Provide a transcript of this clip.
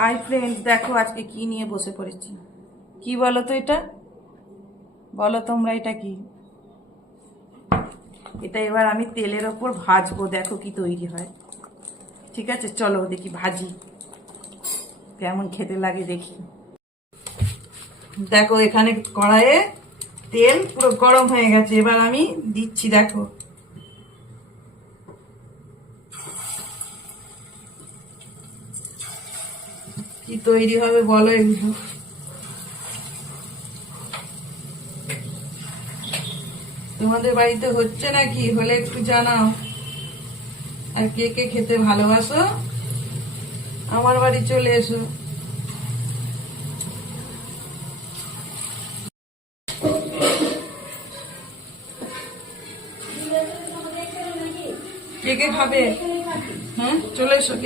Hi friends, দেখো আজকে কি নিয়ে বসে পড়েছি। কি বলো তো এটা? বলো তোমরা এটা কি? এটা এবার আমি তেলের ওপর ভাজবো, দেখো কি তৈরি হয়। ঠিক আছে, চলো দেখি ভাজি, কেমন খেতে লাগে দেখি। দেখো এখানে কড়াইয়ে তেল পুরো গরম হয়ে গেছে, এবার আমি দিচ্ছি। দেখো কি তৈরি হবে বলো এগুলো। তোমাদের বাড়িতে হচ্ছে নাকি? হলে একটু জানাও। আর কে কে খেতে ভালোবাসো আমার বাড়ি চলে এসো। কে কে খাবে? হ্যাঁ, চলে এসো।